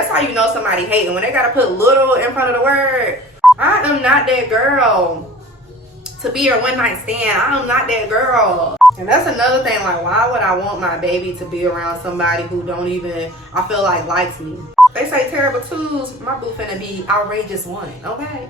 That's how you know somebody hating, when they gotta put little in front of the word. I am not that girl to be your one night stand. I am not that girl. And that's another thing, like, why would I want my baby to be around somebody who don't even, I feel like, likes me? They say terrible twos, my boo finna be outrageous one, okay?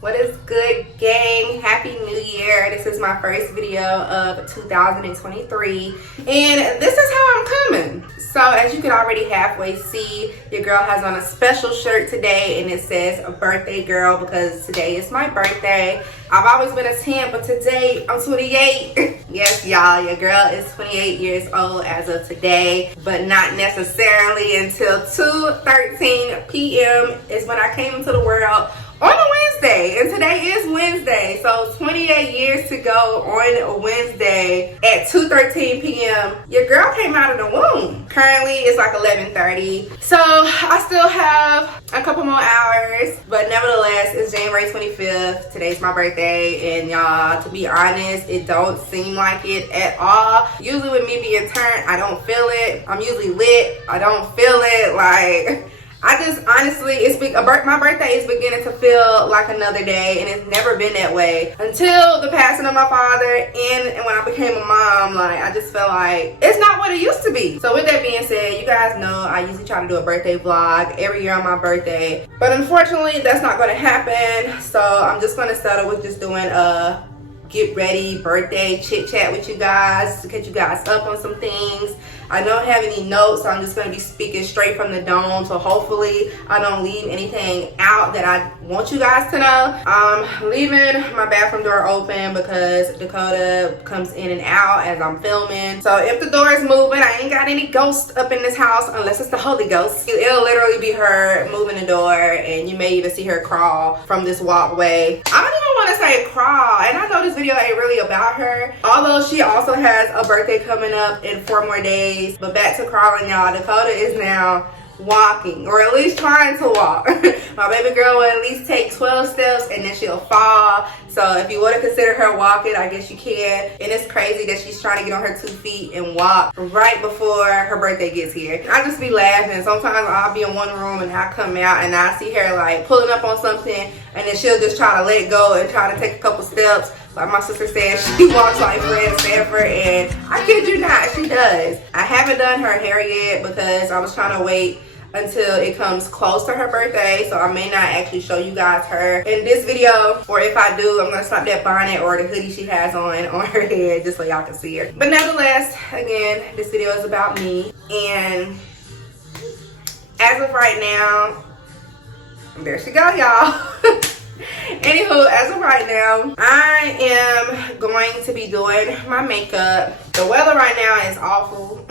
What is good, gang? Happy New Year. This is my first video of 2023 and this is how I'm coming. So as you can already halfway see, your girl has on a special shirt today and it says birthday girl because today is my birthday. I've always been a 10, but today I'm 28. Yes, y'all, your girl is 28 years old as of today, but not necessarily until 2:13 p.m. is when I came into the world on a Wednesday, and today is Wednesday, so 28 years to go on a Wednesday at 2:13 p.m. Your girl came out of the womb. Currently it's like 11:30, so I still have a couple more hours, but nevertheless it's January 25th. Today's my birthday, and y'all, to be honest, it don't seem like it at all. Usually with me being turned, I don't feel it. I'm usually lit, I don't feel it. Like, I just honestly, my birthday is beginning to feel like another day, and it's never been that way until the passing of my father and when I became a mom. Like, I just felt like it's not what it used to be. So with that being said, you guys know I usually try to do a birthday vlog every year on my birthday, but unfortunately that's not going to happen. So I'm just going to settle with just doing a get ready birthday chit chat with you guys to catch you guys up on some things. I don't have any notes, so I'm just going to be speaking straight from the dome, so hopefully I don't leave anything out that I want you guys to know. I'm leaving my bathroom door open because Dakota comes in and out as I'm filming, so if the door is moving, I ain't got any ghosts up in this house unless it's the Holy Ghost. It'll literally be her moving the door, and you may even see her crawl from this walkway. I don't even want to say crawl, and I know this video ain't really about her, although she also has a birthday coming up in 4 more days. But back to crawling, y'all. Dakota is now walking, or at least trying to walk. My baby girl will at least take 12 steps and then she'll fall. So if you want to consider her walking, I guess you can. And it's crazy that she's trying to get on her 2 feet and walk right before her birthday gets here. I just be laughing. Sometimes I'll be in one room and I'll come out and I see her like pulling up on something, and then she'll just try to let go and try to take a couple steps. Like my sister said, she walks like Fred Sanford, and I kid you not, she does. I haven't done her hair yet because I was trying to wait until it comes close to her birthday, so I may not actually show you guys her in this video, or if I do, I'm gonna slap that bonnet or the hoodie she has on her head just so y'all can see her. But nevertheless, again, this video is about me, and as of right now, there she go, y'all. Anywho, as of right now, I am going to be doing my makeup. The weather right now is awful.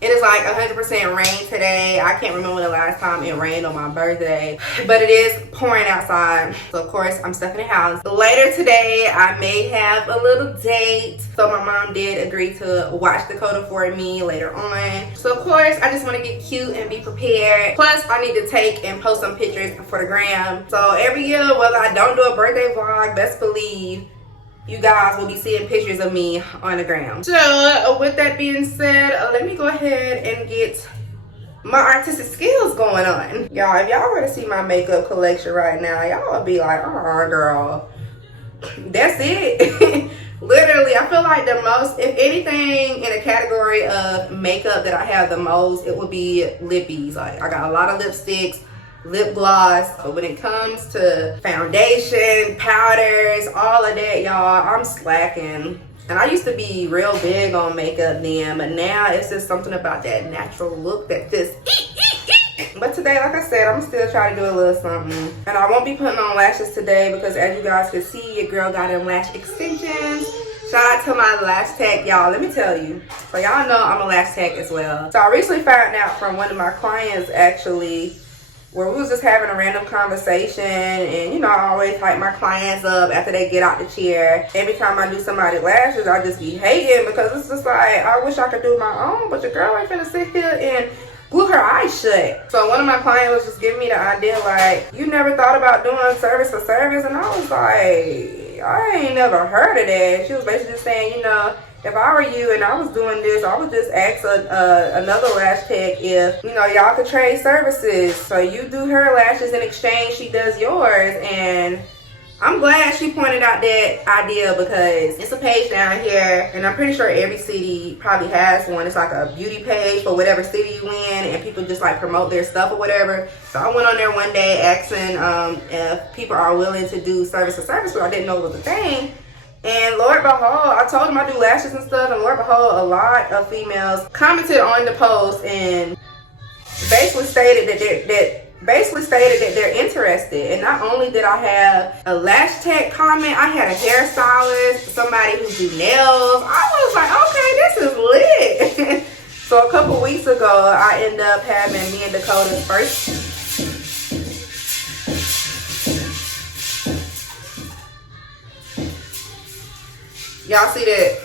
It is like 100% rain today. I can't remember the last time it rained on my birthday, but it is pouring outside. So of course I'm stuck in the house. Later today, I may have a little date. So my mom did agree to watch Dakota for me later on. So of course I just want to get cute and be prepared. Plus I need to take and post some pictures for the gram. So every year, whether I don't do a birthday vlog, best believe you guys will be seeing pictures of me on the gram. So with that being said, let me go ahead and get my artistic skills going on. Y'all, if y'all were to see my makeup collection right now, y'all would be like, oh girl, that's it. Literally, I feel like the most, if anything in a category of makeup that I have the most, it would be lippies. Like, I got a lot of lipsticks, lip gloss, but when it comes to foundation, powders, all of that, y'all, I'm slacking. And I used to be real big on makeup then, but now it's just something about that natural look that just But today, like I said, I'm still trying to do a little something, and I won't be putting on lashes today because, as you guys can see, your girl got in lash extensions. Shout out to my lash tech, y'all. Let me tell you, so y'all know I'm a lash tech as well. So I recently found out from one of my clients, actually, where we was just having a random conversation, and you know, I always hype my clients up after they get out the chair. Every time I do somebody's lashes, I just be hating because it's just like, I wish I could do my own, but your girl ain't finna sit here and glue her eyes shut. So one of my clients was just giving me the idea, like, you never thought about doing service for service? And I was like, I ain't never heard of that. She was basically just saying, you know, if I were you and I was doing this, I would just ask another lash tech if, you know, y'all could trade services. So you do her lashes in exchange, she does yours. And I'm glad she pointed out that idea, because it's a page down here, and I'm pretty sure every city probably has one. It's like a beauty page for whatever city you in, and people just like promote their stuff or whatever. So I went on there one day asking if people are willing to do service to service, but I didn't know it was a thing. And Lord behold, I told them I do lashes and stuff, and Lord behold, a lot of females commented on the post and basically stated that they're interested. And not only did I have a lash tech comment, I had a hairstylist, somebody who do nails. I was like, okay, this is lit. So a couple weeks ago, I ended up having me and Dakota's first. Y'all see that?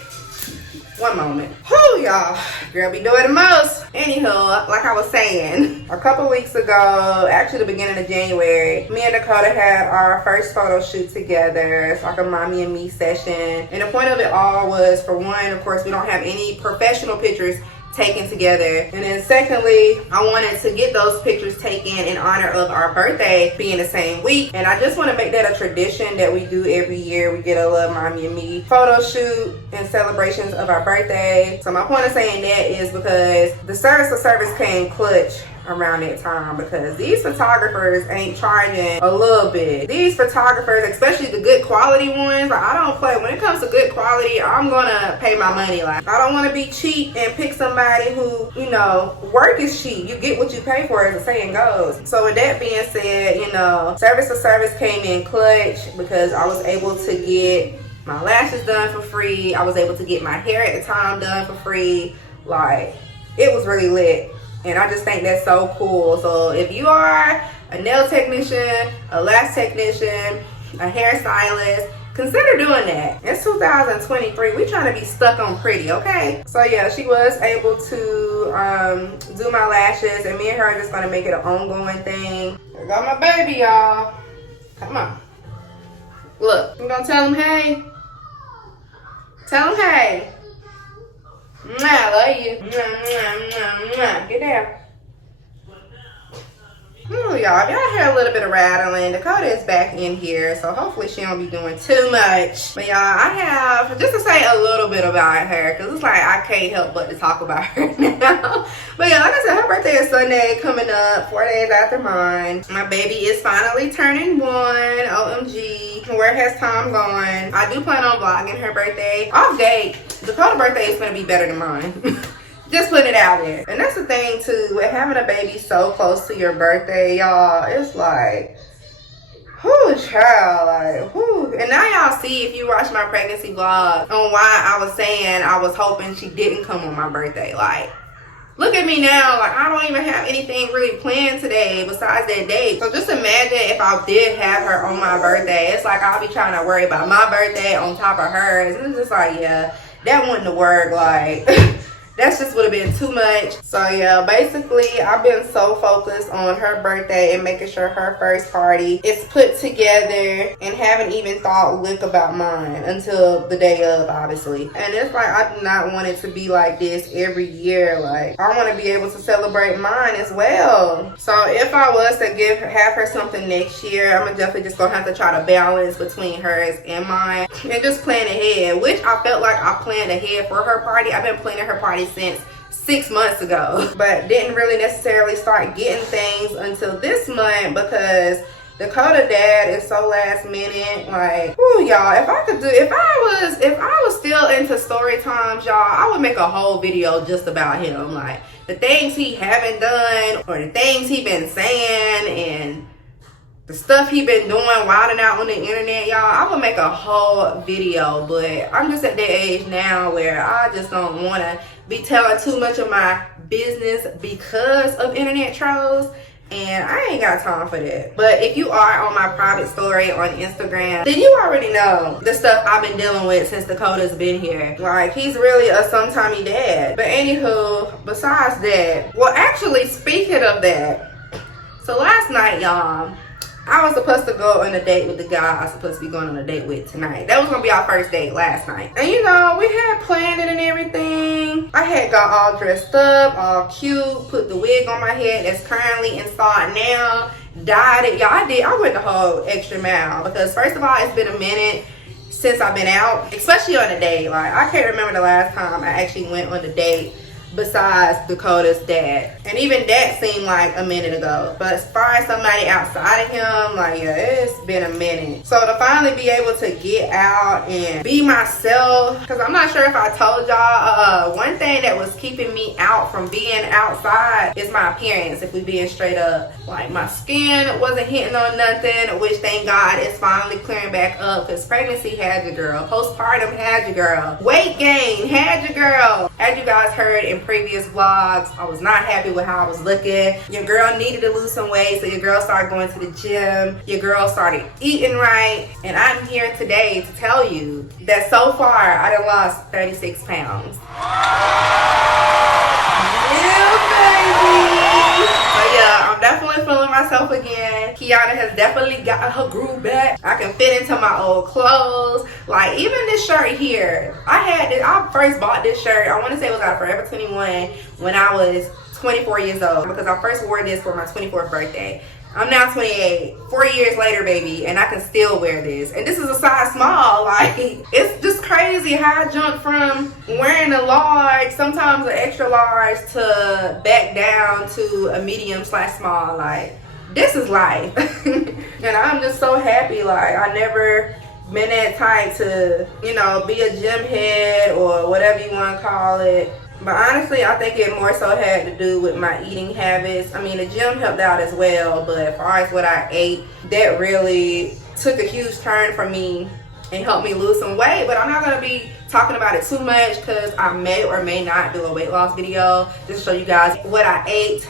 One moment. Whew, y'all. Girl be doing the most. Anywho, like I was saying, a couple weeks ago, actually the beginning of January, me and Dakota had our first photo shoot together. It's like a mommy and me session. And the point of it all was, for one, of course, we don't have any professional pictures taken together, and then secondly, I wanted to get those pictures taken in honor of our birthday being the same week. And I just want to make that a tradition that we do every year. We get a little mommy and me photo shoot in celebrations of our birthday. So my point of saying that is because the service of service came clutch around that time, because these photographers ain't charging a little bit. These photographers, especially the good quality ones, like, I don't play. When it comes to good quality, I'm gonna pay my money. Like, I don't want to be cheap and pick somebody who, you know, work is cheap. You get what you pay for, as the saying goes. So with that being said, you know, service of service came in clutch, because I was able to get my lashes done for free. I was able to get my hair at the time done for free. Like, it was really lit. And I just think that's so cool. So if you are a nail technician, a lash technician, a hairstylist, consider doing that. It's 2023. We trying to be stuck on pretty, okay? So yeah, she was able to do my lashes, and me and her are just gonna make it an ongoing thing. There go my baby, y'all. Come on. Look, I'm gonna tell him hey. Tell him hey. I love you. Get down. Ooh, y'all, y'all hear a little bit of rattling. Dakota is back in here, so hopefully she don't be doing too much. But y'all, I have, just to say a little bit about her, because it's like I can't help but to talk about her now. But yeah, like I said, her birthday is Sunday coming up, 4 days after mine. My baby is finally turning 1. OMG. Where has time gone? I do plan on vlogging her birthday. Off date, Dakota's birthday is going to be better than mine. Just putting it out there. And that's the thing too, with having a baby so close to your birthday, y'all, it's like, whoo, child, like, whoo. And now y'all see, if you watch my pregnancy vlog, on why I was saying I was hoping she didn't come on my birthday. Like, look at me now, like, I don't even have anything really planned today besides that date. So just imagine if I did have her on my birthday. It's like I'll be trying to worry about my birthday on top of hers. And it's just like, yeah, that wouldn't work. Like, that's just would have been too much. So yeah, basically I've been so focused on her birthday and making sure her first party is put together, and haven't even thought lick about mine until the day of, obviously. And it's like, I do not want it to be like this every year. Like, I want to be able to celebrate mine as well. So if I was to have her something next year, I'm definitely just gonna have to try to balance between hers and mine, and just plan ahead, which I felt like I planned ahead for her party. I've been planning her party since 6 months ago, but didn't really necessarily start getting things until this month, because Dakota dad is so last minute. Like, whoo, y'all, if I was still into story times, y'all, I would make a whole video just about him, like the things he haven't done, or the things he been saying, and the stuff he been doing, wilding out on the internet, y'all. I would make a whole video, but I'm just at that age now where I just don't want to be telling too much of my business because of internet trolls. and I ain't got time for that. But if you are on my private story on Instagram, then you already know the stuff I've been dealing with since Dakota's been here. Like, he's really a sometimey dad. But anywho, besides that, well, actually, speaking of that, so last night, y'all, I was supposed to go on a date with the guy I was supposed to be going on a date with tonight. That was gonna be our first date last night. And you know, we had planned it and everything. I had got all dressed up, all cute, put the wig on my head that's currently installed now, dyed it. Y'all, I went the whole extra mile because first of all, it's been a minute since I've been out, especially on a date. Like, I can't remember the last time I actually went on a date besides Dakota's dad, and even that seemed like a minute ago. But as far as somebody outside of him, like, yeah, it's been a minute. So to finally be able to get out and be myself, because I'm not sure if I told y'all, one thing that was keeping me out from being outside is my appearance, if we being straight up. Like, my skin wasn't hitting on nothing, which thank God is finally clearing back up, because pregnancy had your girl, postpartum had your girl, weight gain had your girl. As you guys heard in previous vlogs, I was not happy with how I was looking. Your girl needed to lose some weight, so your girl started going to the gym. Your girl started eating right. And I'm here today to tell you that so far, I done lost 36 pounds. I'm definitely feeling myself again. Keonna has definitely got her groove back. I can fit into my old clothes. Like, even this shirt here, I first bought this shirt, I want to say it was out of Forever 21 when I was 24 years old, because I first wore this for my 24th birthday. I'm now 28, 4 years later, baby, and I can still wear this. And this is a size small. Like, it's just crazy how I jumped from wearing a large, sometimes an extra large, to back down to a medium/small. Like, this is life. And I'm just so happy. Like, I never been that tight to, you know, be a gym head or whatever you want to call it. But honestly, I think it more so had to do with my eating habits. I mean, the gym helped out as well, but as far as what I ate, that really took a huge turn for me and helped me lose some weight. But I'm not going to be talking about it too much because I may or may not do a weight loss video just to show you guys what I ate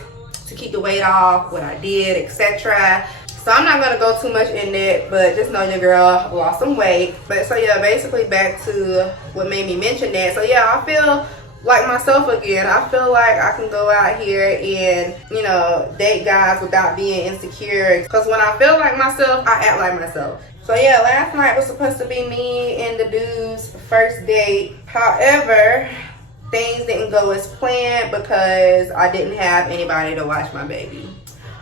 to keep the weight off, what I did, etc. So I'm not going to go too much in it, but just know your girl lost some weight. But so yeah, basically back to what made me mention that. So yeah, I feel like myself again. I feel like I can go out here and, you know, date guys without being insecure. Because when I feel like myself, I act like myself. So yeah, last night was supposed to be me and the dude's first date. However, things didn't go as planned because I didn't have anybody to watch my baby.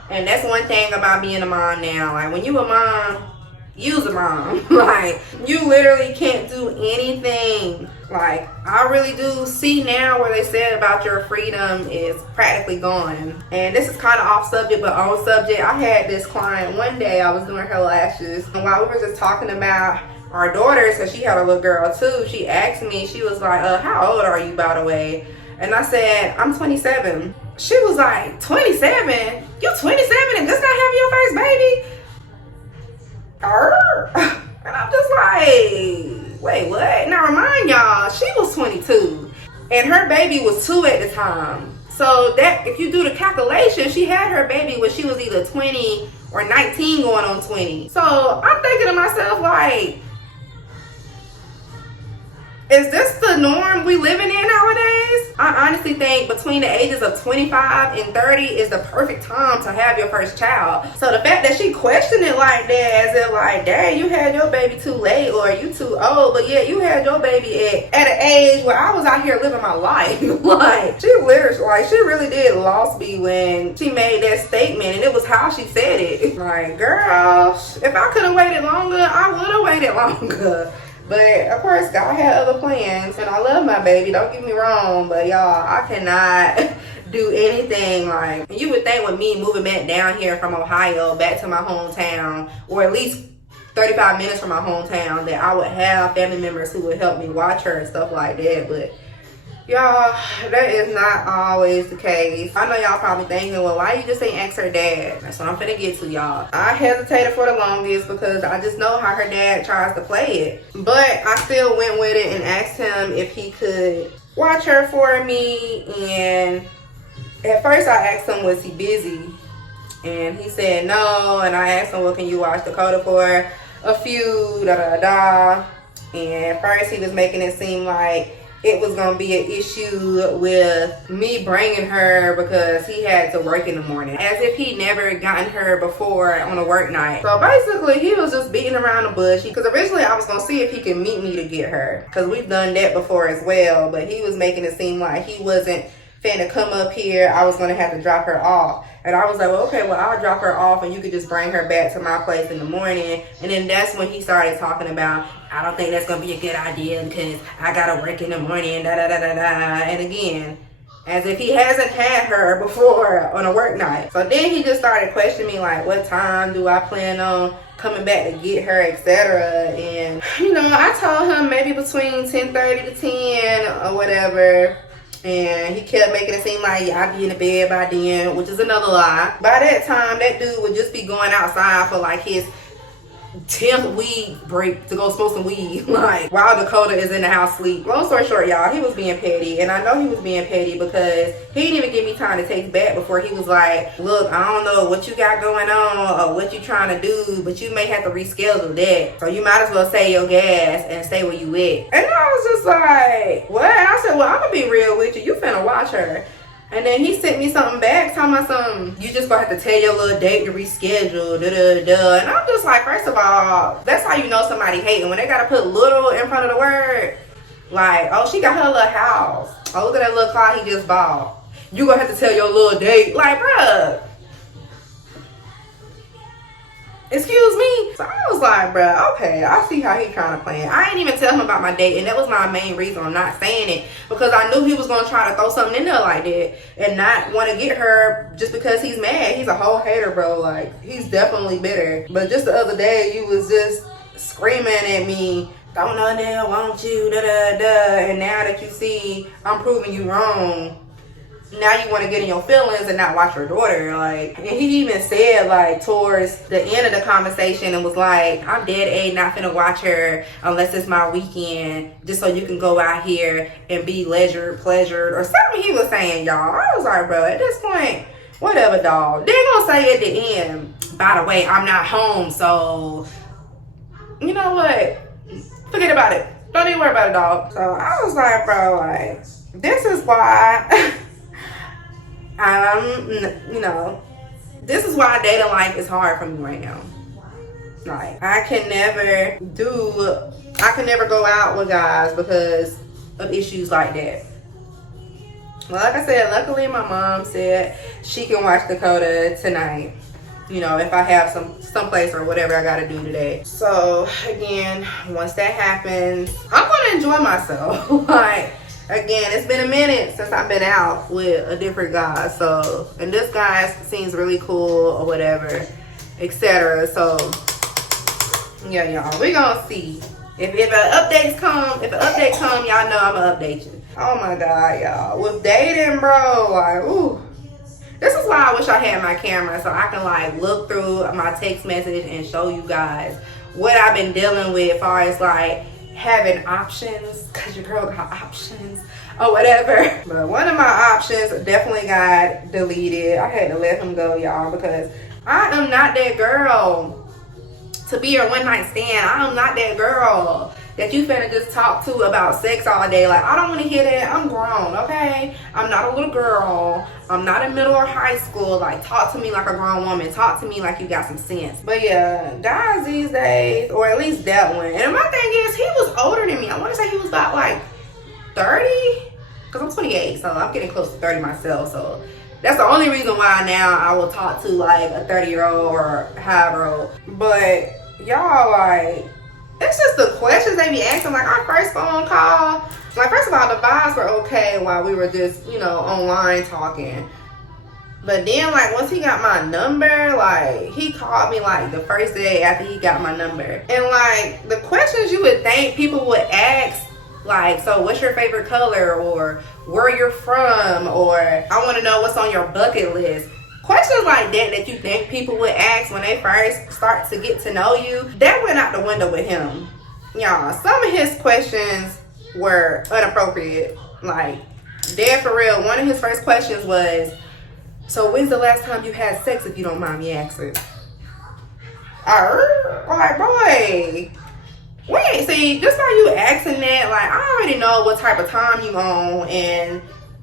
And that's one thing about being a mom now. Like, when you a mom, you's a mom. Like, you literally can't do anything. Like, I really do see now where they said about your freedom is practically gone. And this is kind of off subject, but on subject. I had this client one day, I was doing her lashes, and while we were just talking about our daughters, because she had a little girl too, she asked me, she was like, how old are you, by the way? And I said, I'm 27. She was like, 27? You 27 and just not having your first baby? And I'm just like, wait, what? Now remind y'all, she was 22 and her baby was 2 at the time. So that, if you do the calculation, she had her baby when she was either 20 or 19 going on 20. So I'm thinking to myself, like, is this the norm we living in nowadays? I honestly think between the ages of 25 and 30 is the perfect time to have your first child. So the fact that she questioned it like that, as if like, dang, you had your baby too late or you too old, but yeah, you had your baby at an age where I was out here living my life. Like, she literally, like, she really did lost me when she made that statement, and it was how she said it. Like, girl, if I could have waited longer, I would have waited longer. But of course, God had other plans, and I love my baby, don't get me wrong, but y'all, I cannot do anything. Like, you would think with me moving back down here from Ohio back to my hometown, or at least 35 minutes from my hometown, that I would have family members who would help me watch her and stuff like that. But y'all, that is not always the case. I know y'all probably thinking, well, why you just ain't ask her dad? That's what I'm finna get to, y'all. I hesitated for the longest because I just know how her dad tries to play it. But I still went with it and asked him if he could watch her for me. And at first I asked him, was he busy? And he said no, and I asked him, well, can you watch ᶫᵒᵏ for a few, da-da-da-da. And first he was making it seem like it was gonna be an issue with me bringing her because he had to work in the morning, as if he never gotten her before on a work night. So basically he was just beating around the bush, because originally I was gonna see if he could meet me to get her, because we've done that before as well, but he was making it seem like he wasn't finna come up here. I was gonna have to drop her off. And I was like, well, okay, well, I'll drop her off and you could just bring her back to my place in the morning. And then that's when he started talking about, I don't think that's gonna be a good idea because I gotta work in the morning, da-da-da-da-da. And again, as if he hasn't had her before on a work night. So then he just started questioning me, like, what time do I plan on coming back to get her, etc. And, you know, I told him maybe between 10:30 to 10 or whatever. And he kept making it seem like, yeah, I'd be in the bed by then, which is another lie. By that time, that dude would just be going outside for like his 10th weed break to go smoke some weed, like, while Dakota is in the house sleep. Long story short, y'all, he was being petty. And I know he was being petty because he didn't even give me time to take back before he was like, look, I don't know what you got going on or what you trying to do, but you may have to reschedule that. So you might as well save your gas and stay where you at. And I was just like, what? I said, well, I'm gonna be real with you. You finna watch her. And then he sent me something back, talking about something, you just gonna have to tell your little date to reschedule, da-da-da. And I'm just like, first of all, that's how you know somebody hating, when they gotta put little in front of the word. Like, oh, she got her little house. Oh, look at that little car he just bought. You gonna have to tell your little date. Like, bruh. Excuse me? So I was like, bruh, okay, I see how he trying to plan. I ain't even tell him about my date, and that was my main reason I'm not saying it, because I knew he was gonna try to throw something in there like that and not want to get her just because he's mad. He's a whole hater, bro. Like, he's definitely bitter. But just the other day, you was just screaming at me, don't know now, won't you, da-da-da. And now that you see I'm proving you wrong, now you want to get in your feelings and not watch your daughter. Like, and he even said, like, towards the end of the conversation, and was like, I'm dead not finna watch her unless it's my weekend, just so you can go out here and be pleasured, or something he was saying, y'all. I was like, bro, at this point, whatever, dog. They're gonna say at the end, by the way, I'm not home, so you know what, forget about it, don't even worry about it, dog. So I was like, bro, like, this is why you know, this is why dating life is hard for me right now. Like, I can never go out with guys because of issues like that. Well, like I said, luckily my mom said she can watch ᶫᵒᵏ tonight, you know, if I have someplace or whatever I gotta do today. So again, once that happens, I'm gonna enjoy myself. Like, again, it's been a minute since I've been out with a different guy. So, and this guy seems really cool or whatever, etc. So, yeah, y'all, we gonna see. If an update come, y'all know I'm gonna update you. Oh my God, y'all. With dating, bro, like, ooh. This is why I wish I had my camera so I can, like, look through my text message and show you guys what I've been dealing with as far as, like, having options, because your girl got options or whatever. But one of my options definitely got deleted. I had to let him go, y'all, because I am not that girl to be your one night stand. I am not that girl that you finna just talk to about sex all day. Like, I don't want to hear that. I'm grown, okay? I'm not a little girl. I'm not in middle or high school. Like, talk to me like a grown woman. Talk to me like you got some sense. But yeah, guys these days, or at least that one. And my thing is, he was older than me. I want to say he was about like 30, because I'm 28, so I'm getting close to 30 myself. So that's the only reason why now I will talk to like a 30-year-old or however old. But y'all, like, it's just the questions they be asking. Like, our first phone call, like, first of all, the vibes were okay while we were just, you know, online talking. But then, like, once he got my number, like, he called me, like, the first day after he got my number. And, like, the questions you would think people would ask, like, so what's your favorite color? Or where you're from? Or I want to know what's on your bucket list. Questions like that you think people would ask when they first start to get to know you, that went out the window with him. Y'all, some of his questions were inappropriate. Like, dead for real. One of his first questions was, So when's the last time you had sex, if you don't mind me asking? Like, boy, wait, see, just by you asking that, like, I already know what type of time you on, and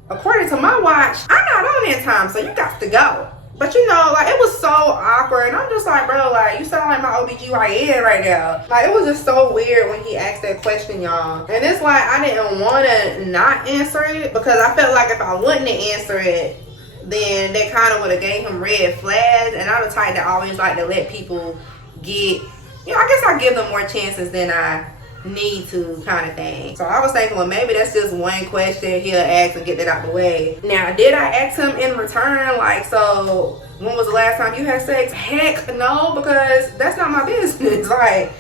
according to my watch, I'm not on that time, so you got to go. But you know, like, it was so awkward, and I'm just like, bro, like, you sound like my OBGYN right now. Like, it was just so weird when he asked that question, y'all. And it's like, I didn't want to not answer it, because I felt like if I wouldn't answer it, then that kind of would have gave him red flags. And I'm the type that always like to let people get, you know, I guess I give them more chances than I need to, kind of thing. So I was thinking, well, maybe that's just one question he'll ask and get that out the way. Now, did I ask him in return, like, so when was the last time you had sex? Heck no, because that's not my business. Like,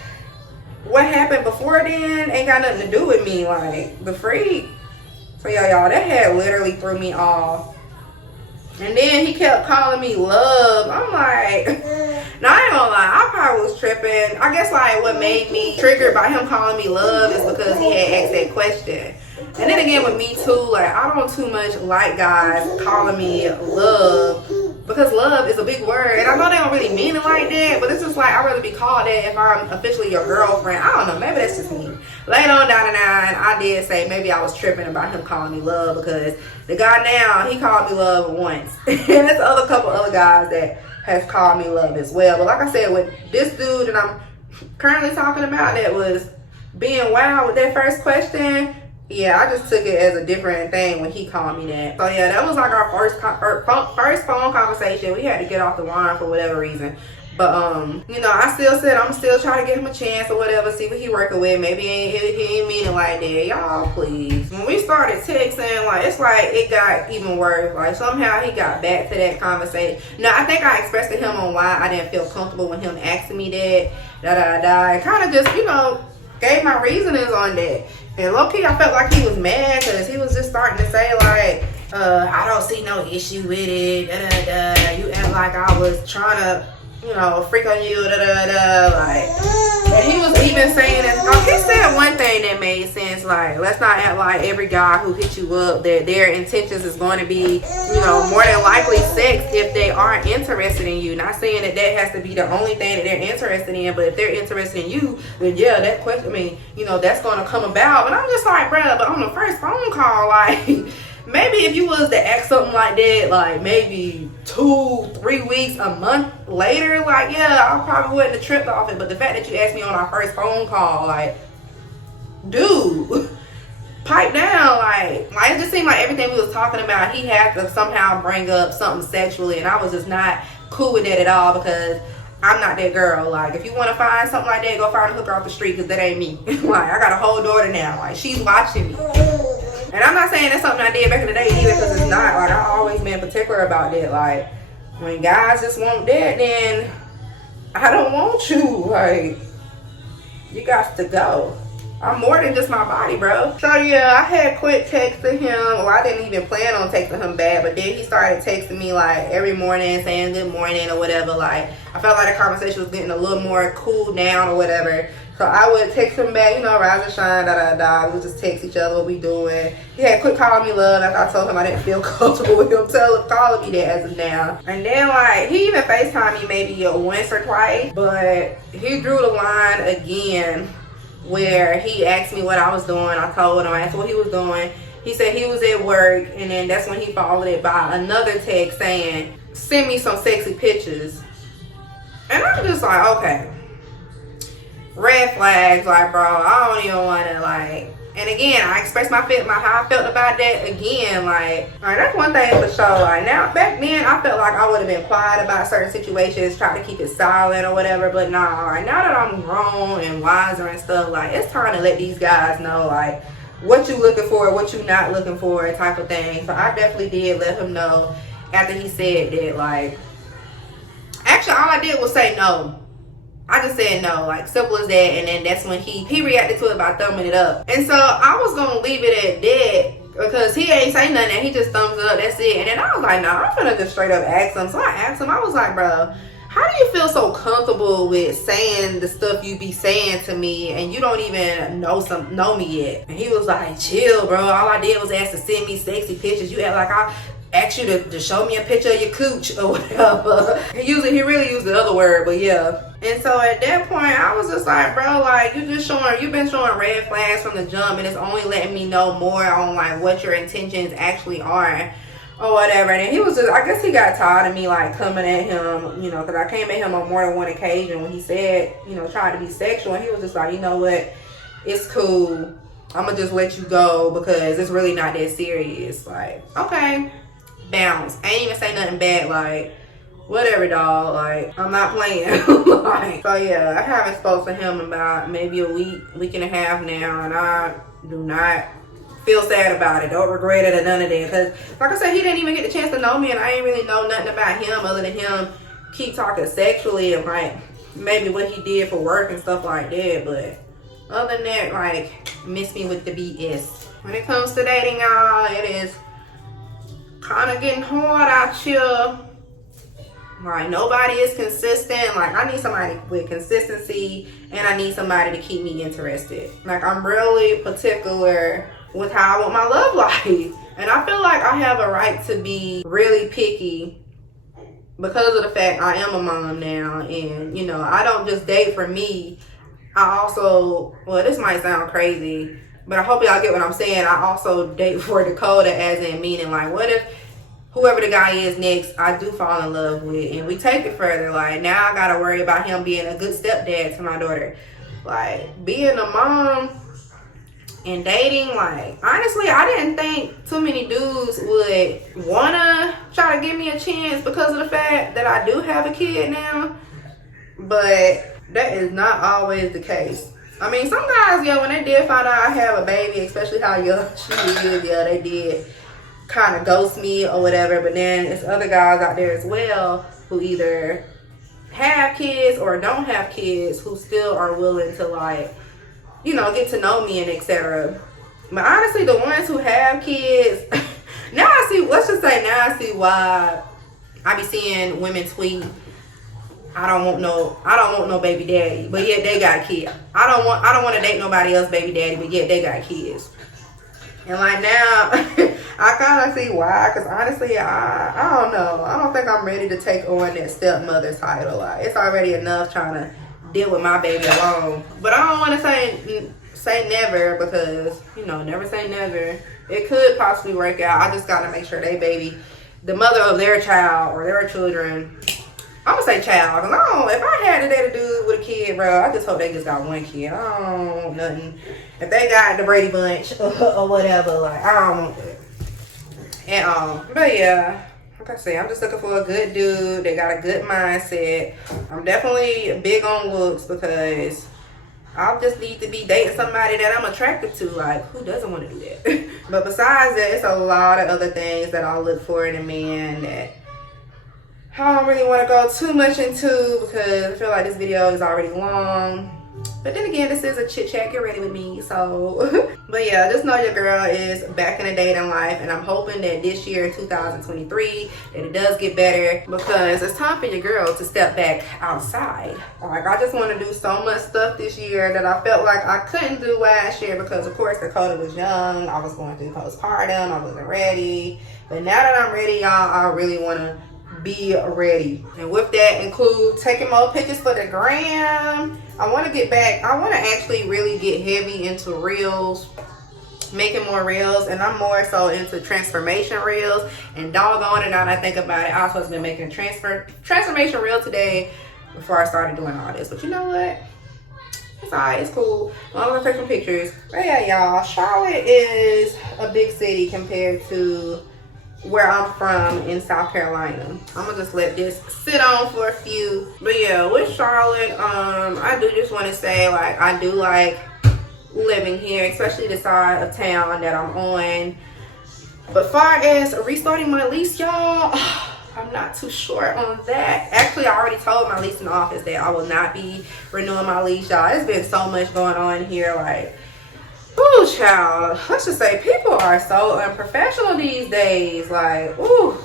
what happened before then ain't got nothing to do with me. Like, the freak. So yeah, y'all, that had literally threw me off. And then he kept calling me love. I'm like, no, I ain't gonna lie, I probably was tripping. I guess like what made me triggered by him calling me love is because he had asked that question. And then again with me too, like, I don't too much like guys calling me love, because love is a big word. And I know they don't really mean it like that, but it's just like, I'd rather be called that if I'm officially your girlfriend. I don't know, maybe that's just me. Later on down the line, I did say maybe I was tripping about him calling me love, because the guy now, he called me love once. And there's a couple other guys that has called me love as well. But like I said, with this dude that I'm currently talking about that was being wild with that first question, yeah, I just took it as a different thing when he called me that. So yeah, that was like our first phone conversation. We had to get off the line for whatever reason. But, you know, I still said I'm still trying to give him a chance or whatever, see what he working with. Maybe he ain't mean it like that. Y'all, please. When we started texting, like, it's like it got even worse. Like, somehow he got back to that conversation. No, I think I expressed to him on why I didn't feel comfortable with him asking me that, and kind of just, you know, gave my reasonings on that. And low-key, I felt like he was mad, because he was just starting to say, like, I don't see no issue with it, you act like I was trying to, you know, freak on you, like, and he was even saying that, he said one thing that made sense, like, let's not act like every guy who hits you up, that their intentions is going to be, you know, more than likely sex if they aren't interested in you. Not saying that that has to be the only thing that they're interested in, but if they're interested in you, then yeah, that question, I mean, you know, that's going to come about. But I'm just like, bruh, but on the first phone call, like, maybe if you was to ask something like that, like maybe 2-3 weeks, a month later, like, yeah, I probably wouldn't have tripped off it. But the fact that you asked me on our first phone call, like, dude, pipe down. Like it just seemed like everything we was talking about, he had to somehow bring up something sexually, and I was just not cool with that at all, because I'm not that girl. Like, if you want to find something like that, go find a hooker off the street, because that ain't me. Like, I got a whole daughter now. Like, she's watching me. And I'm not saying that's something I did back in the day either, because it's not. Like, I've always been particular about that. Like, when guys just want that, then I don't want you. Like, you got to go. I'm more than just my body, bro. So yeah, I had quit texting him. Well, I didn't even plan on texting him back, but then he started texting me like every morning, saying good morning or whatever. Like, I felt like the conversation was getting a little more cooled down or whatever. So I would text him back, you know, rise and shine, We would just text each other what we doing. He had quit calling me love after I told him I didn't feel comfortable with him calling me that as of now. And then, like, he even FaceTimed me maybe once or twice, but he drew the line again where he asked me what I was doing. I told him, I asked what he was doing. He said he was at work, and then that's when he followed it by another text saying, send me some sexy pictures. And I'm just like, okay. Red flags, like, bro, I don't even want to, like, and again, I expressed how I felt about that again, like, all right, that's one thing for sure. Like, now, back then, I felt like I would have been quiet about certain situations, try to keep it silent or whatever, but nah, right now that I'm grown and wiser and stuff, like, it's time to let these guys know, like, what you looking for, what you not looking for, type of thing. So I definitely did let him know after he said that, like, actually, all I did was say no. I just said no, like, simple as that. And then that's when he reacted to it by thumbing it up. And so I was gonna leave it at that, because he ain't say nothing, and he just thumbs up, that's it. And then I was like, no, I'm finna just straight up ask him. So I asked him, I was like, bro, how do you feel so comfortable with saying the stuff you be saying to me and you don't even know me yet? And he was like, chill, bro, all I did was ask to send me sexy pictures. You act like ask you to show me a picture of your cooch or whatever. He really used the other word, but yeah. And so at that point, I was just like, bro, like, you've been showing red flags from the jump, and it's only letting me know more on like what your intentions actually are or whatever. And he was just, I guess he got tired of me like coming at him, you know, because I came at him on more than one occasion when he said, you know, trying to be sexual. And he was just like, you know what, it's cool, I'm gonna just let you go because it's really not that serious. Like, okay, bounce. I ain't even say nothing bad, like, whatever, dog, like, I'm not playing. Like, so yeah, I haven't spoken to him about maybe a week and a half now, and I do not feel sad about it, don't regret it or none of that, because like I said, he didn't even get the chance to know me, and I ain't really know nothing about him other than him keep talking sexually and like maybe what he did for work and stuff like that. But other than that, like, miss me with the BS. When it comes to dating, y'all, it is kind of getting hard out here. Like, nobody is consistent. Like, I need somebody with consistency, and I need somebody to keep me interested. Like, I'm really particular with how I want my love life, and I feel like I have a right to be really picky because of the fact I am a mom now. And you know, I don't just date for me. I also, well, this might sound crazy, but I hope y'all get what I'm saying. I also date for Dakota, as in meaning, like, what if whoever the guy is next, I do fall in love with, and we take it further. Like, now I gotta worry about him being a good stepdad to my daughter. Like, being a mom and dating, like, honestly, I didn't think too many dudes would wanna try to give me a chance because of the fact that I do have a kid now. But that is not always the case. I mean, some guys, yeah, when they did find out I have a baby, especially how young she is, yeah, they did kind of ghost me or whatever. But then there's other guys out there as well who either have kids or don't have kids who still are willing to, like, you know, get to know me and etc. But honestly, the ones who have kids, now I see, let's just say now I see why I be seeing women tweet, I don't want no baby daddy, but yet they got kids. I don't want to date nobody else baby daddy, but yet they got kids. And like now, I kind of see why, because honestly, I don't know. I don't think I'm ready to take on that stepmother title. Like, it's already enough trying to deal with my baby alone. But I don't want to say never, because, you know, never say never. It could possibly work out. I just got to make sure they baby, the mother of their child or their children, I'm gonna say child, because I don't, if I had to date a dude with a kid, bro, I just hope they just got one kid. I don't want nothing. If they got the Brady Bunch or whatever, like, I don't want that at But yeah, like I say, I'm just looking for a good dude. They got a good mindset. I'm definitely big on looks, because I just need to be dating somebody that I'm attracted to. Like, who doesn't want to do that? But besides that, it's a lot of other things that I look for in a man that I don't really want to go too much into, because I feel like this video is already long. But then again, this is a chit chat, get ready with me, so. But yeah, just know your girl is back in the dating life, and I'm hoping that this year, 2023, that it does get better, because it's time for your girl to step back outside. Like, I just want to do so much stuff this year that I felt like I couldn't do last year, because of course Dakota was young, I was going through postpartum, I wasn't ready. But now that I'm ready, y'all, I really want to be ready, and with that include taking more pictures for the gram. I want to get back, I want to actually really get heavy into reels, making more reels, and I'm more so into transformation reels. And doggone it, now that I think about it, I was supposed to be making a transformation reel today before I started doing all this. But you know what, it's alright, it's cool. I'm gonna take some pictures. But yeah, y'all, Charlotte is a big city compared to where I'm from in South Carolina. I'm gonna just let this sit on for a few. But yeah, with Charlotte, I do just want to say, like, I do like living here, especially the side of town that I'm on. But far as restarting my lease, y'all, I'm not too sure on that. Actually, I already told my leasing office that I will not be renewing my lease, y'all. It's been so much going on here, like, ooh, child, let's just say people are so unprofessional these days. Like, ooh,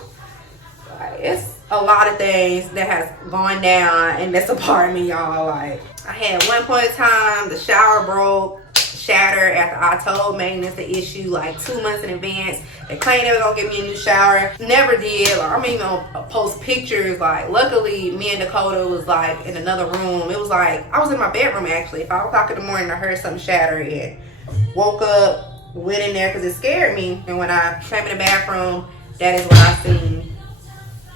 like, it's a lot of things that has gone down in this apartment, y'all. Like, I had one point in time, the shower broke. shattered after I told maintenance the issue like 2 months in advance. They claimed they were gonna give me a new shower. Never did. Like, I'm even gonna post pictures. Like, luckily, me and Dakota was like in another room. It was like, I was in my bedroom actually. 5 o'clock in the morning, I heard something shatter and woke up, went in there because it scared me. And when I came in the bathroom, that is what I seen.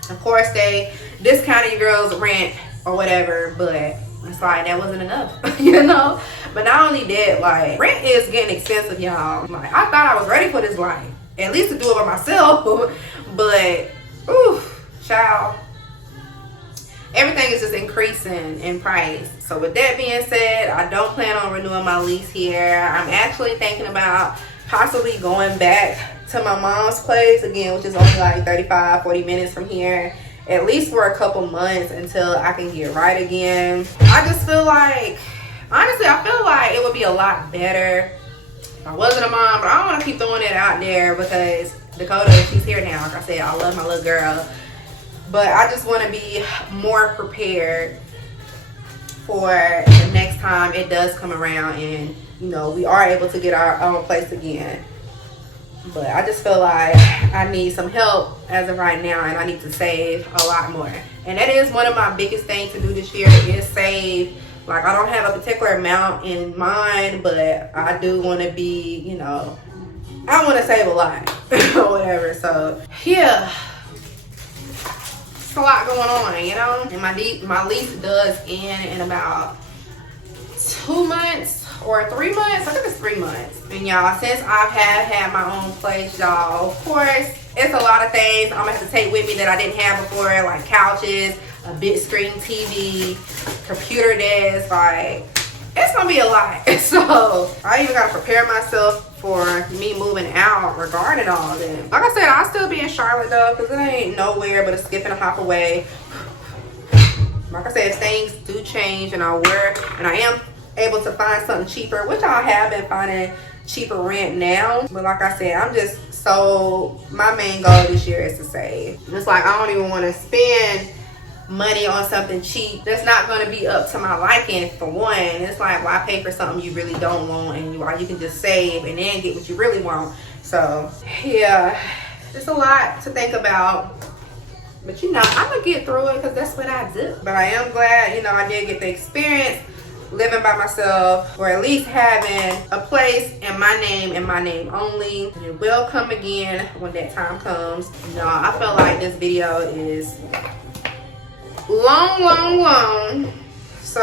Of course, they discounted your girl's rent or whatever, but it's like that wasn't enough, you know? But not only that, like, rent is getting expensive, y'all. Like, I thought I was ready for this life, at least to do it by myself, but, ooh, child, everything is just increasing in price. So with that being said, I don't plan on renewing my lease here. I'm actually thinking about possibly going back to my mom's place again, which is only like 35-40 minutes from here, at least for a couple months until I can get right again. I just feel like, honestly, I feel like it would be a lot better if I wasn't a mom, but I don't want to keep throwing it out there because Dakota, she's here now. Like I said, I love my little girl, but I just want to be more prepared for the next time it does come around and, you know, we are able to get our own place again. But I just feel like I need some help as of right now, and I need to save a lot more. And that is one of my biggest things to do this year is save. Like, I don't have a particular amount in mind, but I do want to be, you know, I want to save a lot or whatever. So yeah, it's a lot going on, you know. And my lease does end in about 2 months or 3 months. I think it's 3 months. And y'all, since I've had my own place, y'all, of course, it's a lot of things I'm gonna have to take with me that I didn't have before, like couches, a big screen TV, computer desk. Like, it's gonna be a lot. So I even gotta prepare myself for me moving out regarding all of this. Like I said, I'll still be in Charlotte though, because it ain't nowhere but a skip and a hop away. Like I said, things do change, and I am able to find something cheaper, which I have been finding cheaper rent now. But like I said, my main goal this year is to save. Just like, I don't even want to spend money on something cheap that's not going to be up to my liking. For one, it's like, why pay for something you really don't want, and you can just save and then get what you really want. So yeah, it's a lot to think about, but you know, I'm gonna get through it because that's what I do. But I am glad, you know, I did get the experience living by myself, or at least having a place in my name and my name only. And it will come again when that time comes. No, I feel like this video is long. So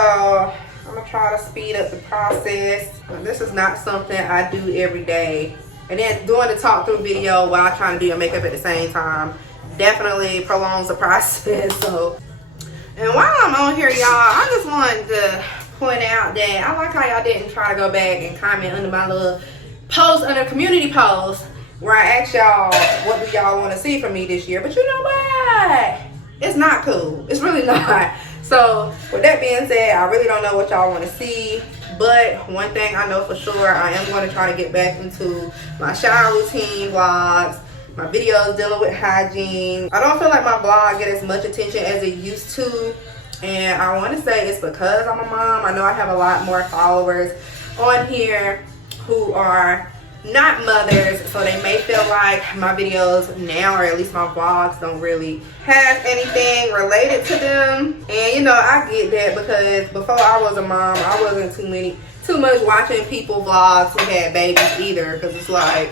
I'm gonna try to speed up the process. This is not something I do every day. And then doing the talk through video while trying to do your makeup at the same time definitely prolongs the process. So, and while I'm on here, y'all, I just wanted to point out that I like how y'all didn't try to go back and comment under my little post, under community post, where I asked y'all what do y'all want to see from me this year. But you know what? It's not cool. It's really not. So with that being said, I really don't know what y'all want to see. But one thing I know for sure, I am going to try to get back into my shower routine vlogs, my videos dealing with hygiene. I don't feel like my vlog get as much attention as it used to. And I want to say it's because I'm a mom. I know I have a lot more followers on here who are not mothers, so they may feel like my videos now, or at least my vlogs, don't really have anything related to them. And you know, I get that, because before I was a mom, I wasn't too much watching people vlogs who had babies either, because it's like,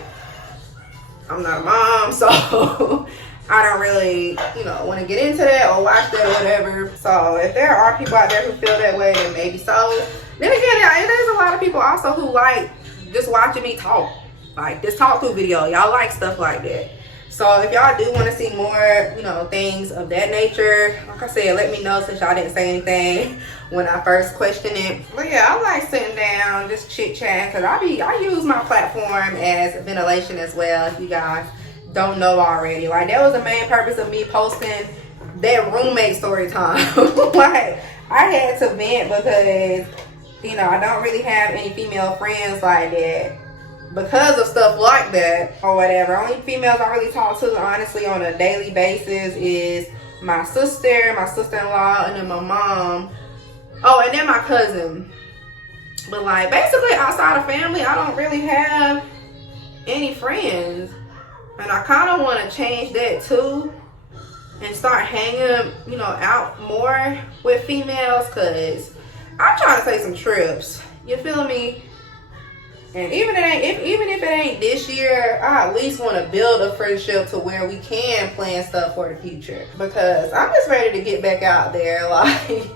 I'm not a mom, so I don't really, you know, want to get into that or watch that or whatever. So if there are people out there who feel that way, then maybe so. Then again, there's a lot of people also who like just watching me talk, like this talk through video. Y'all like stuff like that. So if y'all do want to see more, you know, things of that nature, like I said, let me know, since y'all didn't say anything when I first questioned it. But yeah, I like sitting down, just chit chatting, because I use my platform as ventilation as well, if you guys don't know already. Like, that was the main purpose of me posting that roommate story time. Like, I had to vent because, you know, I don't really have any female friends like that because of stuff like that or whatever. Only females I really talk to, honestly, on a daily basis is my sister, my sister-in-law, and then my mom. Oh, and then my cousin. But like basically outside of family, I don't really have any friends. And I kind of want to change that too and start hanging, you know, out more with females, because I'm trying to take some trips. You feel me? And even if it ain't this year, I at least want to build a friendship to where we can plan stuff for the future. Because I'm just ready to get back out there. Like,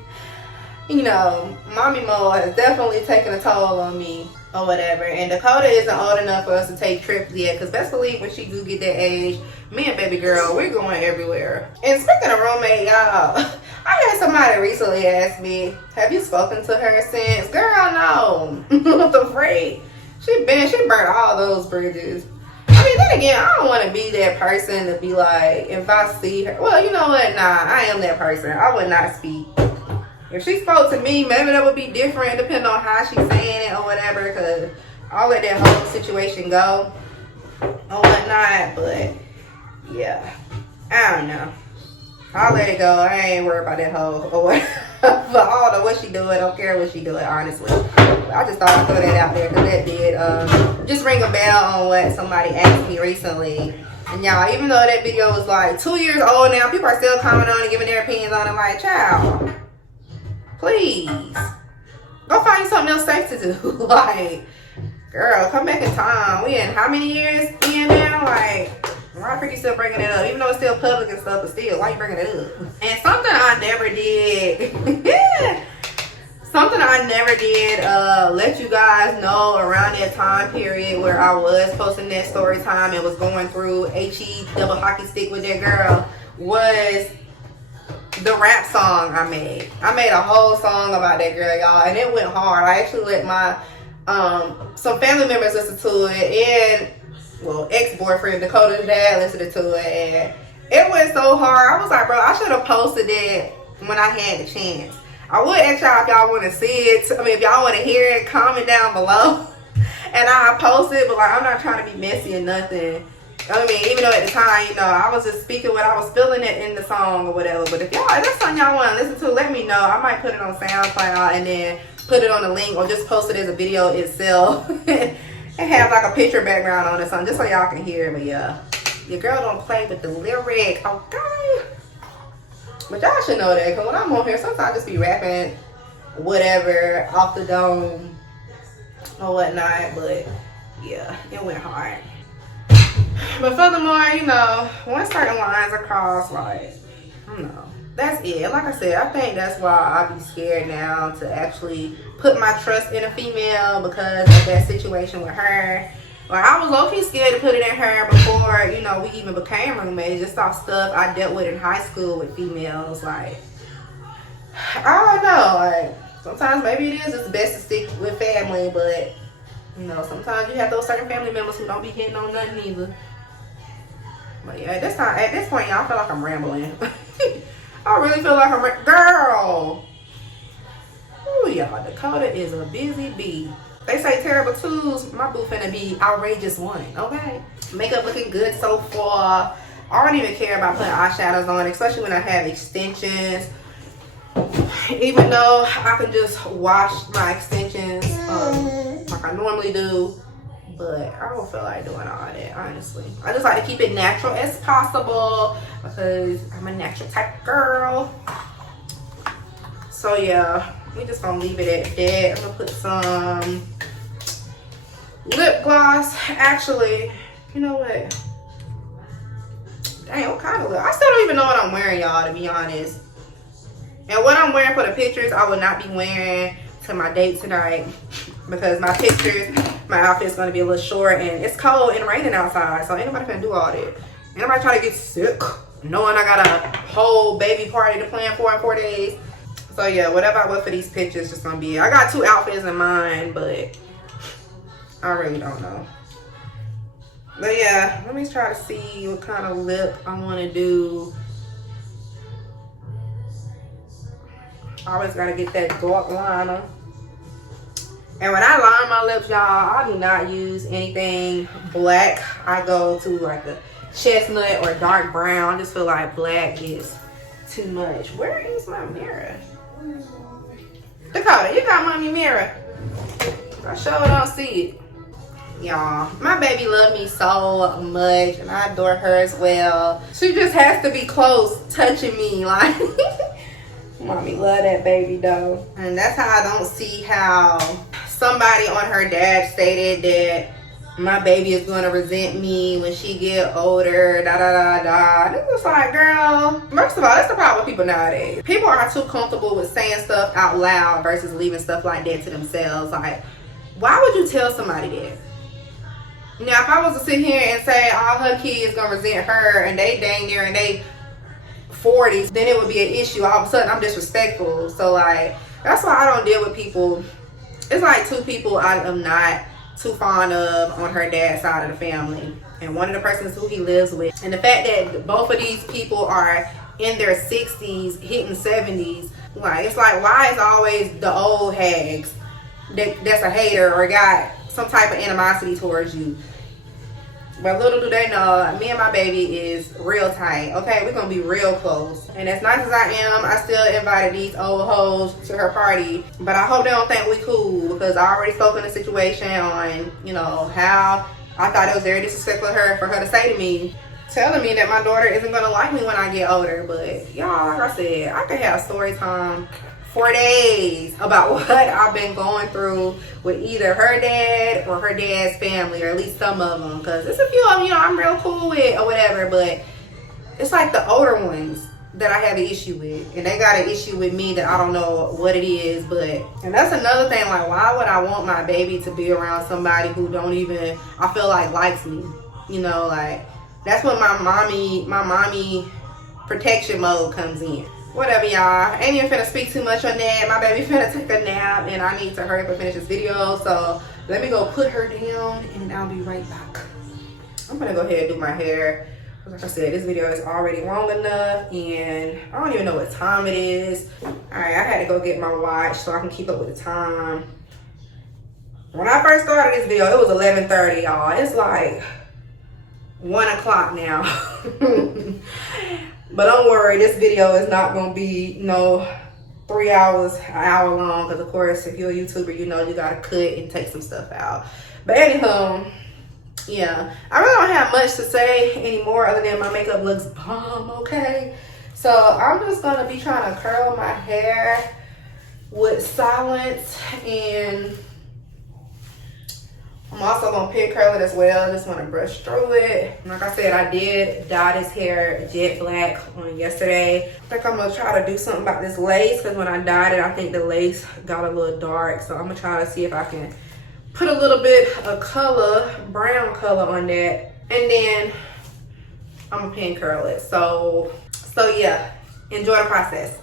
you know, mommy mode has definitely taken a toll on me or whatever. And Dakota isn't old enough for us to take trips yet, because best believe when she do get that age, me and baby girl, we're going everywhere. And speaking of roommate, y'all, I had somebody recently ask me, have you spoken to her since? Girl, no. What the freak? She burnt all those bridges. I mean, then again, I don't want to be that person to be like, if I see her, well, you know what? Nah, I am that person. I would not speak. If she spoke to me, maybe that would be different depending on how she's saying it or whatever, because I'll let that whole situation go or whatnot. But yeah, I don't know. I'll let it go. I ain't worried about that hoe or whatever. But I don't know what she doing. I don't care what she doing, honestly. But I just thought I'd throw that out there, because that did just ring a bell on what somebody asked me recently. And y'all, even though that video was like 2 years old now, people are still commenting on it, giving their opinions on it. Like, child, please go find you something else safe to do. Like, girl, come back in time. We in how many years in now? Like, why are you still bringing it up? Even though it's still public and stuff, but still, why you bringing it up? And something I never did, let you guys know around that time period where I was posting that story time and was going through HE double hockey stick with that girl, was the rap song I made. I made a whole song about that girl, y'all, and it went hard. I actually let my some family members listen to it, and well, ex-boyfriend Dakota's dad listened to it, and it went so hard. I was like, bro, I should have posted it when I had the chance. I would ask y'all if y'all want to see it. I mean, if y'all want to hear it, comment down below and I'll post it. But like, I'm not trying to be messy or nothing. I mean, even though at the time, you know, I was just speaking what I was feeling it in the song or whatever. But if that's something y'all want to listen to, let me know. I might put it on SoundCloud and then put it on the link, or just post it as a video itself and have like a picture background on it, something, just so y'all can hear it. But yeah, your girl don't play with the lyric, okay? But y'all should know that, because when I'm on here, sometimes I just be rapping whatever off the dome or whatnot. But yeah, it went hard. But furthermore, you know, once certain lines are crossed, like, you know, that's it. Like I said, I think that's why I be scared now to actually put my trust in a female, because of that situation with her. Like, I was low-key scared to put it in her before, you know, we even became roommates. Just off stuff I dealt with in high school with females. Like, I don't know. Like, sometimes maybe it is just best to stick with family, but, you know, sometimes you have those certain family members who don't be hitting on nothing either. But yeah, at this point, y'all, I feel like I'm rambling. I really feel like I'm girl. Ooh, y'all, Dakota is a busy bee. They say terrible twos, my boo finna be outrageous one, okay? Makeup looking good so far. I don't even care about putting eyeshadows on, especially when I have extensions. Even though I can just wash my extensions like I normally do. But I don't feel like doing all that, honestly. I just like to keep it natural as possible, because I'm a natural type girl. So yeah, we just gonna leave it at that. I'm gonna put some lip gloss. Actually, you know what? Dang, what kind of lip? I still don't even know what I'm wearing, y'all, to be honest. And what I'm wearing for the pictures, I will not be wearing to my date tonight, because my pictures, my outfit's gonna be a little short, and it's cold and raining outside, so ain't nobody gonna do all that. Ain't nobody trying to get sick knowing I got a whole baby party to plan for in 4 days. So yeah, whatever I wear for these pictures, just gonna be, I got 2 outfits in mind, but I really don't know. But yeah, let me try to see what kind of lip I want to do. I always gotta get that dark liner. And when I line my lips, y'all, I do not use anything black. I go to like a chestnut or dark brown. I just feel like black is too much. Where is my mirror? Dakota, you got mommy mirror. I sure don't see it. Y'all, my baby love me so much and I adore her as well. She just has to be close touching me, like mommy love that baby though. And that's how I don't see how somebody on her dad stated that my baby is gonna resent me when she get older, da da da da. And it's just like, girl, first of all, that's the problem with people nowadays. People are too comfortable with saying stuff out loud versus leaving stuff like that to themselves. Like, why would you tell somebody that? Now, if I was to sit here and say all her kids gonna resent her and they dang near and they 40s, then it would be an issue. All of a sudden, I'm disrespectful. So, like, that's why I don't deal with people. It's like two people I am not too fond of on her dad's side of the family. And one of the persons who he lives with. And the fact that both of these people are in their 60s, hitting 70s, like, it's like, why is always the old hags that's a hater or got some type of animosity towards you? But little do they know, me and my baby is real tight. Okay, we're gonna be real close. And as nice as I am, I still invited these old hoes to her party. But I hope they don't think we cool, because I already spoke in the situation on, you know, how I thought it was very disrespectful for her to say to me, telling me that my daughter isn't gonna like me when I get older. But y'all, like I said, I could have story time for days about what I've been going through with either her dad or her dad's family, or at least some of them, because there's a few of them, you know, I'm real cool with or whatever, but it's like the older ones that I have an issue with, and they got an issue with me that I don't know what it is. But, and that's another thing, like, why would I want my baby to be around somebody who don't even, I feel like, likes me? You know, like, that's when my mommy protection mode comes in. Whatever, y'all. Ain't even finna speak too much on that. My baby finna take a nap and I need to hurry up and finish this video. So let me go put her down and I'll be right back. I'm gonna go ahead and do my hair. Like I said, this video is already long enough and I don't even know what time it is. Alright, I had to go get my watch so I can keep up with the time. When I first started this video, it was 11:30, y'all. It's like 1 o'clock now. But don't worry, this video is not going to be, 3 hours, an hour long. Because, of course, if you're a YouTuber, you know you got to cut and take some stuff out. But anyhow, yeah. I really don't have much to say anymore other than my makeup looks bomb, okay? So, I'm just going to be trying to curl my hair with silence. And I'm also going to pin curl it as well. Just want to brush through it. Like I said, I did dye this hair jet black on yesterday. I think I'm going to try to do something about this lace, because when I dyed it, I think the lace got a little dark. So I'm going to try to see if I can put a little bit of color, brown color on that. And then I'm going to pin curl it. So yeah, enjoy the process.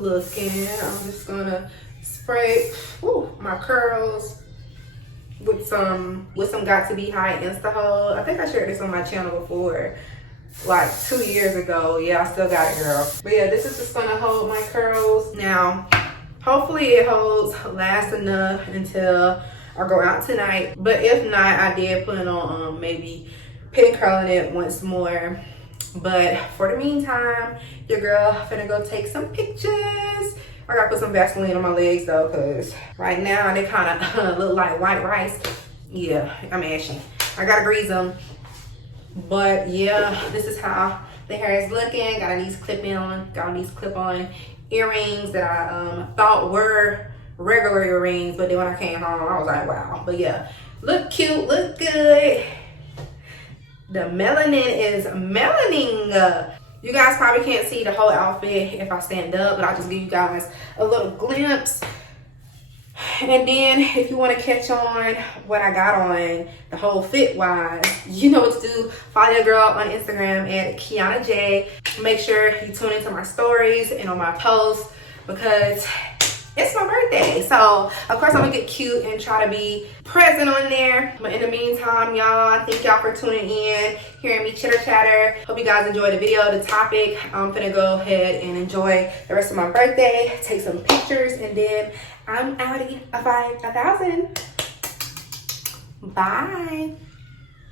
Looking, I'm just gonna spray my curls with some Got to Be High Insta Hold. I think I shared this on my channel before, like 2 years ago. Yeah, I still got it, girl. But yeah, this is just gonna hold my curls. Now, hopefully it holds last enough until I go out tonight. But if not, I did plan on maybe pin curling it once more. But for the meantime, your girl finna go take some pictures. I gotta put some Vaseline on my legs though, because right now they kind of look like white rice. Yeah, I'm ashy. I gotta grease them. But yeah, this is how the hair is looking. Got these clip-on earrings that I thought were regular earrings, but then when I came home, I was like, wow. But yeah, look cute, look good. The melanin is melaning. You guys probably can't see the whole outfit if I stand up, but I'll just give you guys a little glimpse. And then if you want to catch on what I got on, the whole fit wise, you know what to do. Follow your girl on Instagram at keonnajae. Make sure you tune into my stories and on my posts because it's my birthday. So of course I'm gonna get cute and try to be present on there. But in the meantime, y'all, thank y'all for tuning in, hearing me chitter chatter. Hope you guys enjoyed the video, the topic. I'm gonna go ahead and enjoy the rest of my birthday, take some pictures, and then I'm outie. 5,000. Bye.